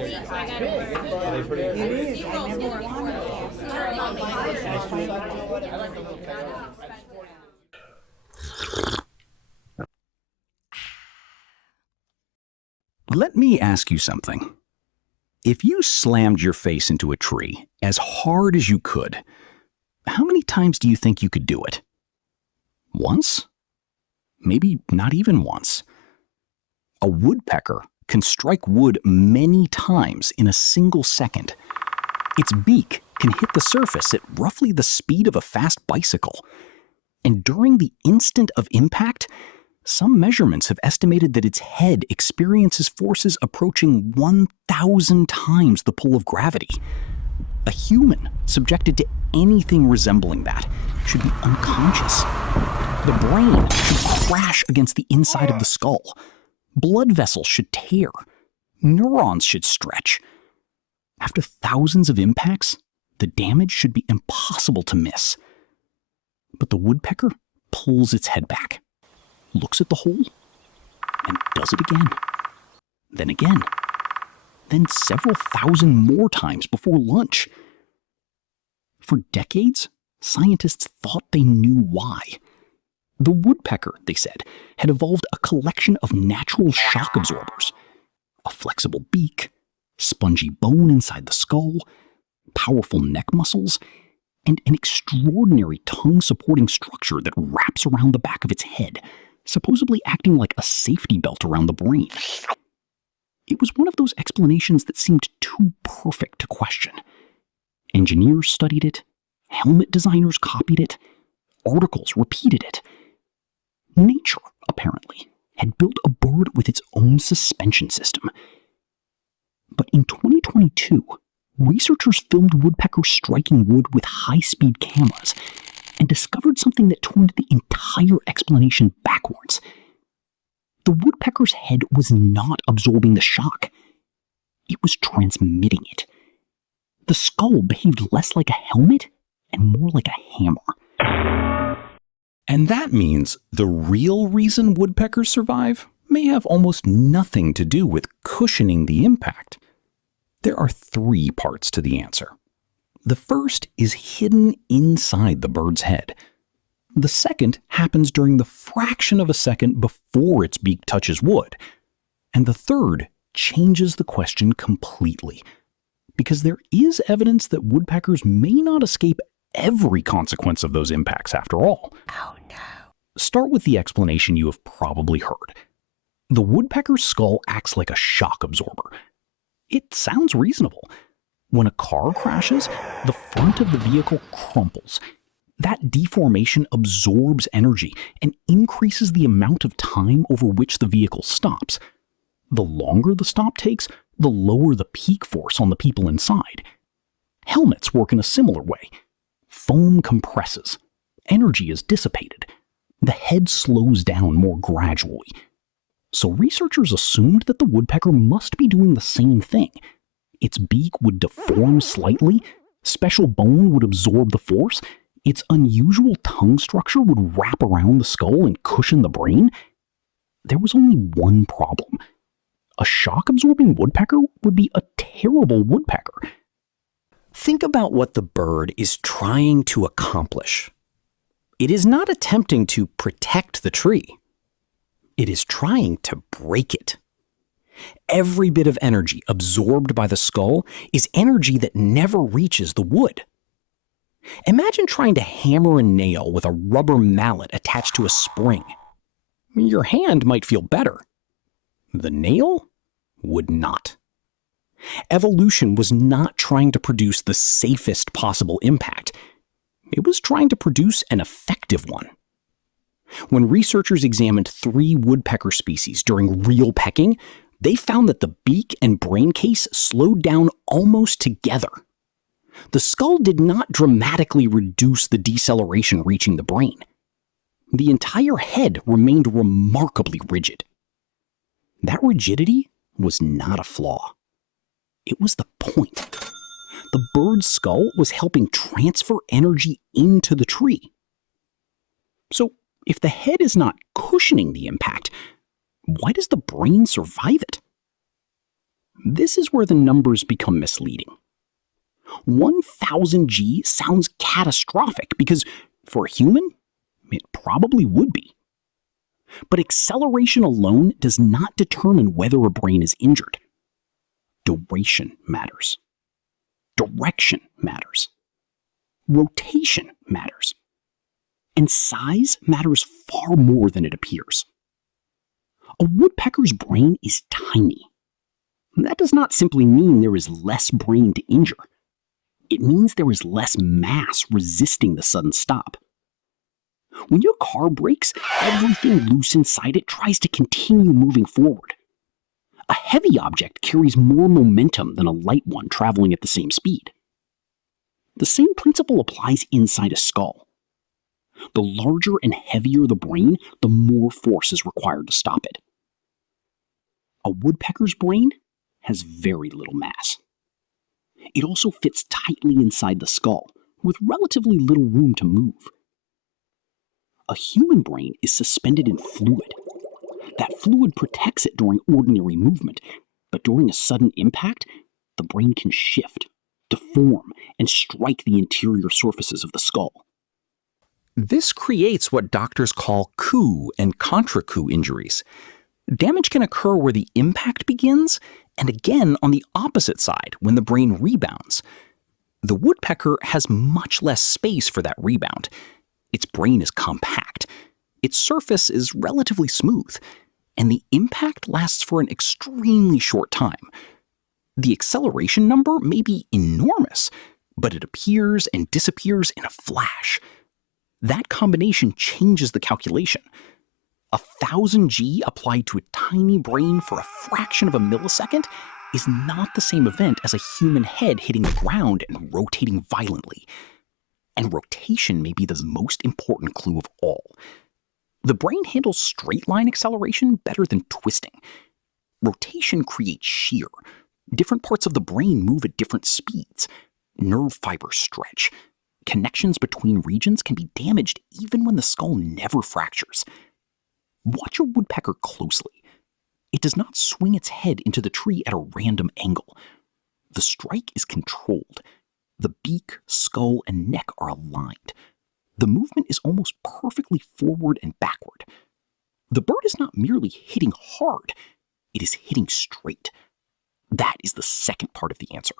It is. I never wanted Let me ask you something. If you slammed your face into a tree as hard as you could, how many times do you think you could do it? Once? Maybe not even once. A woodpecker can strike wood many times in a single second. Its beak can hit the surface at roughly the speed of a fast bicycle. And during the instant of impact, some measurements have estimated that its head experiences forces approaching 1,000 times the pull of gravity. A human subjected to anything resembling that should be unconscious. The brain should crash against the inside of the skull. Blood vessels should tear. Neurons should stretch. After thousands of impacts, the damage should be impossible to miss. But the woodpecker pulls its head back, looks at the hole, and does it again. Then again. Then several thousand more times before lunch. For decades, scientists thought they knew why. The woodpecker, they said, had evolved a collection of natural shock absorbers. A flexible beak, spongy bone inside the skull, powerful neck muscles, and an extraordinary tongue-supporting structure that wraps around the back of its head, supposedly acting like a safety belt around the brain. It was one of those explanations that seemed too perfect to question. Engineers studied it, helmet designers copied it, articles repeated it. Nature, apparently, had built a bird with its own suspension system. But in 2022, researchers filmed woodpeckers striking wood with high-speed cameras and discovered something that turned the entire explanation backwards. The woodpecker's head was not absorbing the shock. It was transmitting it. The skull behaved less like a helmet and more like a hammer. And that means the real reason woodpeckers survive may have almost nothing to do with cushioning the impact. There are three parts to the answer. The first is hidden inside the bird's head. The second happens during the fraction of a second before its beak touches wood. And the third changes the question completely, because there is evidence that woodpeckers may not escape every consequence of those impacts after all. Oh no. Start with the explanation you have probably heard. The woodpecker's skull acts like a shock absorber. It sounds reasonable. When a car crashes, the front of the vehicle crumples. That deformation absorbs energy and increases the amount of time over which the vehicle stops. The longer the stop takes, the lower the peak force on the people inside. Helmets work in a similar way. Foam compresses. Energy is dissipated. The head slows down more gradually. So researchers assumed that the woodpecker must be doing the same thing. Its beak would deform slightly, special bone would absorb the force, its unusual tongue structure would wrap around the skull and cushion the brain. There was only one problem. A shock-absorbing woodpecker would be a terrible woodpecker. Think about what the bird is trying to accomplish. It is not attempting to protect the tree. It is trying to break it. Every bit of energy absorbed by the skull is energy that never reaches the wood. Imagine trying to hammer a nail with a rubber mallet attached to a spring. Your hand might feel better. The nail would not. Evolution was not trying to produce the safest possible impact. It was trying to produce an effective one. When researchers examined 3 woodpecker species during real pecking, they found that the beak and brain case slowed down almost together. The skull did not dramatically reduce the deceleration reaching the brain. The entire head remained remarkably rigid. That rigidity was not a flaw. It was the point. The bird's skull was helping transfer energy into the tree. So, if the head is not cushioning the impact, why does the brain survive it? This is where the numbers become misleading. 1,000 G sounds catastrophic because, for a human, it probably would be. But acceleration alone does not determine whether a brain is injured. Duration matters. Direction matters. Rotation matters. And size matters far more than it appears. A woodpecker's brain is tiny. That does not simply mean there is less brain to injure. It means there is less mass resisting the sudden stop. When your car brakes, everything loose inside it tries to continue moving forward. A heavy object carries more momentum than a light one traveling at the same speed. The same principle applies inside a skull. The larger and heavier the brain, the more force is required to stop it. A woodpecker's brain has very little mass. It also fits tightly inside the skull, with relatively little room to move. A human brain is suspended in fluid. That fluid protects it during ordinary movement, but during a sudden impact, the brain can shift, deform, and strike the interior surfaces of the skull. This creates what doctors call coup and contra-coup injuries. Damage can occur where the impact begins, and again on the opposite side when the brain rebounds. The woodpecker has much less space for that rebound. Its brain is compact. Its surface is relatively smooth, and the impact lasts for an extremely short time. The acceleration number may be enormous, but it appears and disappears in a flash. That combination changes the calculation. 1,000 G applied to a tiny brain for a fraction of a millisecond is not the same event as a human head hitting the ground and rotating violently. And rotation may be the most important clue of all. The brain handles straight-line acceleration better than twisting. Rotation creates shear. Different parts of the brain move at different speeds. Nerve fibers stretch. Connections between regions can be damaged even when the skull never fractures. Watch a woodpecker closely. It does not swing its head into the tree at a random angle. The strike is controlled. The beak, skull, and neck are aligned. The movement is almost perfectly forward and backward. The bird is not merely hitting hard, it is hitting straight. That is the second part of the answer.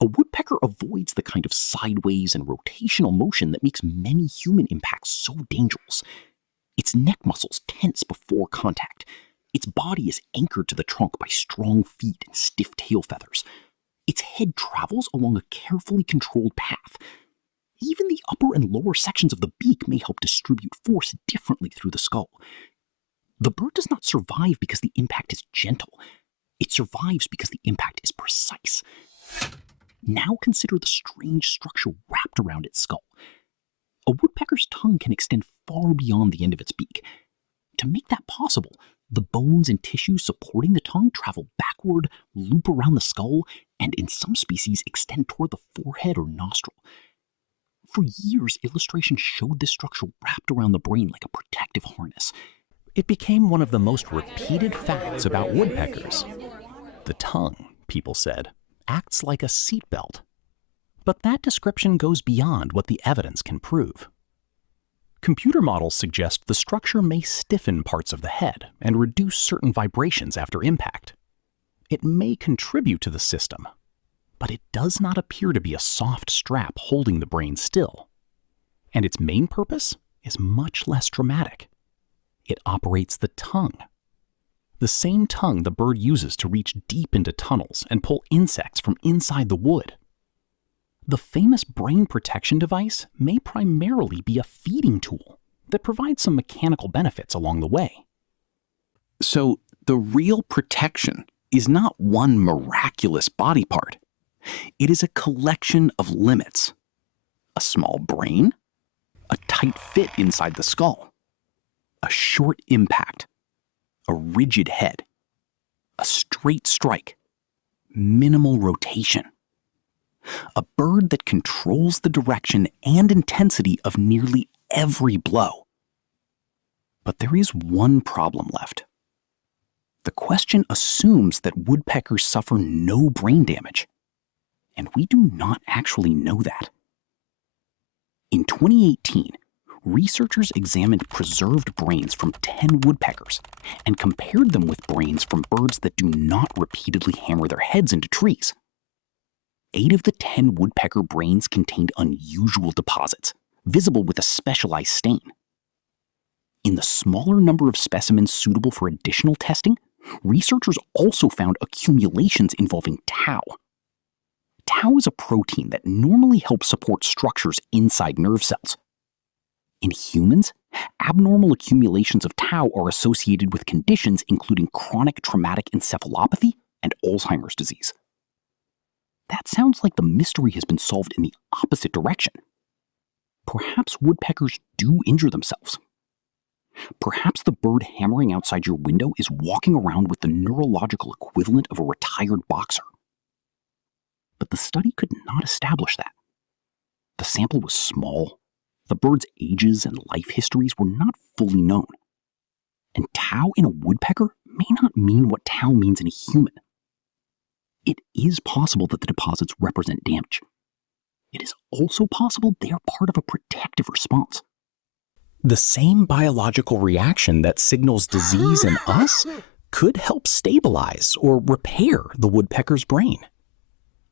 A woodpecker avoids the kind of sideways and rotational motion that makes many human impacts so dangerous. Its neck muscles tense before contact. Its body is anchored to the trunk by strong feet and stiff tail feathers. Its head travels along a carefully controlled path. Even the upper and lower sections of the beak may help distribute force differently through the skull. The bird does not survive because the impact is gentle. It survives because the impact is precise. Now consider the strange structure wrapped around its skull. A woodpecker's tongue can extend far beyond the end of its beak. To make that possible, the bones and tissues supporting the tongue travel backward, loop around the skull, and in some species extend toward the forehead or nostril. For years, illustrations showed this structure wrapped around the brain like a protective harness. It became one of the most repeated facts about woodpeckers. The tongue, people said, acts like a seatbelt. But that description goes beyond what the evidence can prove. Computer models suggest the structure may stiffen parts of the head and reduce certain vibrations after impact. It may contribute to the system, but it does not appear to be a soft strap holding the brain still. And its main purpose is much less dramatic. It operates the tongue. The same tongue the bird uses to reach deep into tunnels and pull insects from inside the wood. The famous brain protection device may primarily be a feeding tool that provides some mechanical benefits along the way. So the real protection is not one miraculous body part. It is a collection of limits. A small brain, a tight fit inside the skull, a short impact, a rigid head, a straight strike, minimal rotation. A bird that controls the direction and intensity of nearly every blow. But there is one problem left. The question assumes that woodpeckers suffer no brain damage, and we do not actually know that. In 2018, researchers examined preserved brains from 10 woodpeckers and compared them with brains from birds that do not repeatedly hammer their heads into trees. 8 of the 10 woodpecker brains contained unusual deposits, visible with a specialized stain. In the smaller number of specimens suitable for additional testing, researchers also found accumulations involving tau. Tau is a protein that normally helps support structures inside nerve cells. In humans, abnormal accumulations of tau are associated with conditions including chronic traumatic encephalopathy and Alzheimer's disease. That sounds like the mystery has been solved in the opposite direction. Perhaps woodpeckers do injure themselves. Perhaps the bird hammering outside your window is walking around with the neurological equivalent of a retired boxer. But the study could not establish that. The sample was small. The bird's ages and life histories were not fully known. And tau in a woodpecker may not mean what tau means in a human. It is possible that the deposits represent damage. It is also possible they are part of a protective response. The same biological reaction that signals disease in us could help stabilize or repair the woodpecker's brain.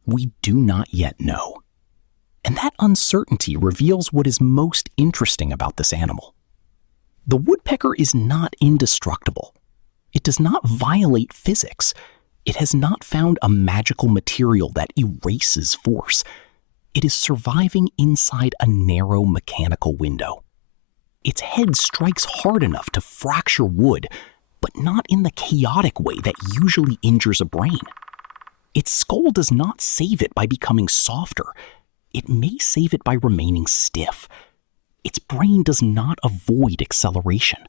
We do not yet know. And that uncertainty reveals what is most interesting about this animal. The woodpecker is not indestructible. It does not violate physics. It has not found a magical material that erases force. It is surviving inside a narrow mechanical window. Its head strikes hard enough to fracture wood, but not in the chaotic way that usually injures a brain. Its skull does not save it by becoming softer. It may save it by remaining stiff. Its brain does not avoid acceleration.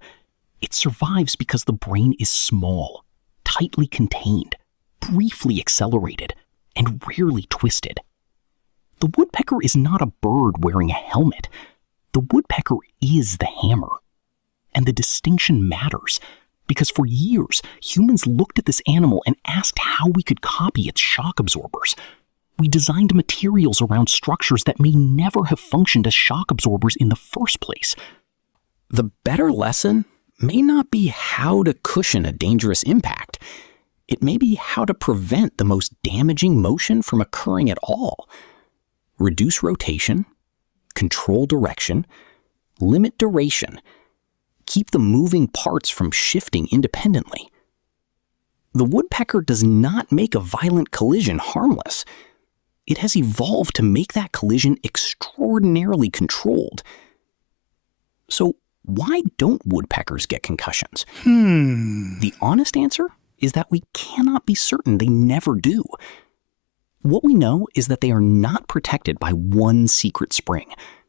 It survives because the brain is small, tightly contained, briefly accelerated, and rarely twisted. The woodpecker is not a bird wearing a helmet. The woodpecker is the hammer. And the distinction matters, because for years, humans looked at this animal and asked how we could copy its shock absorbers. We designed materials around structures that may never have functioned as shock absorbers in the first place. The better lesson may not be how to cushion a dangerous impact. It may be how to prevent the most damaging motion from occurring at all. Reduce rotation, control direction, limit duration, keep the moving parts from shifting independently. The woodpecker does not make a violent collision harmless. It has evolved to make that collision extraordinarily controlled. So why don't woodpeckers get concussions? The honest answer is that we cannot be certain they never do. What we know is that they are not protected by one secret spring,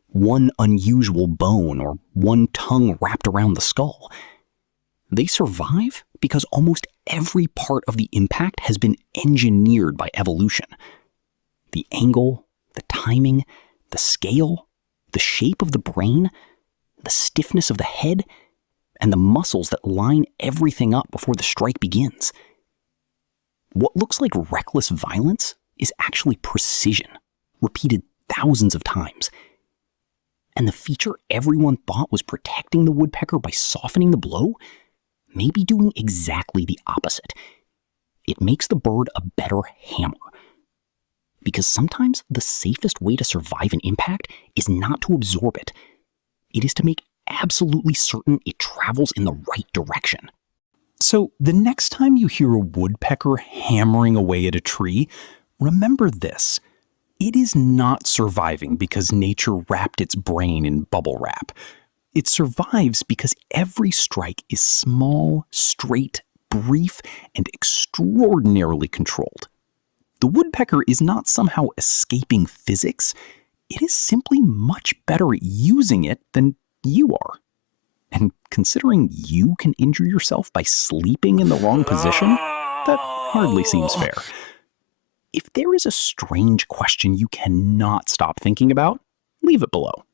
one unusual bone, or one tongue wrapped around the skull. They survive because almost every part of the impact has been engineered by evolution. The angle, the timing, the scale, the shape of the brain, the stiffness of the head, and the muscles that line everything up before the strike begins. What looks like reckless violence is actually precision, repeated thousands of times. And the feature everyone thought was protecting the woodpecker by softening the blow may be doing exactly the opposite. It makes the bird a better hammer. Because sometimes the safest way to survive an impact is not to absorb it. It is to make absolutely certain it travels in the right direction. So the next time you hear a woodpecker hammering away at a tree, remember this. It is not surviving because nature wrapped its brain in bubble wrap. It survives because every strike is small, straight, brief, and extraordinarily controlled. The woodpecker is not somehow escaping physics. It is simply much better at using it than you are. And considering you can injure yourself by sleeping in the wrong position, that hardly seems fair. If there is a strange question you cannot stop thinking about, leave it below.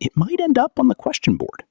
It might end up on the question board.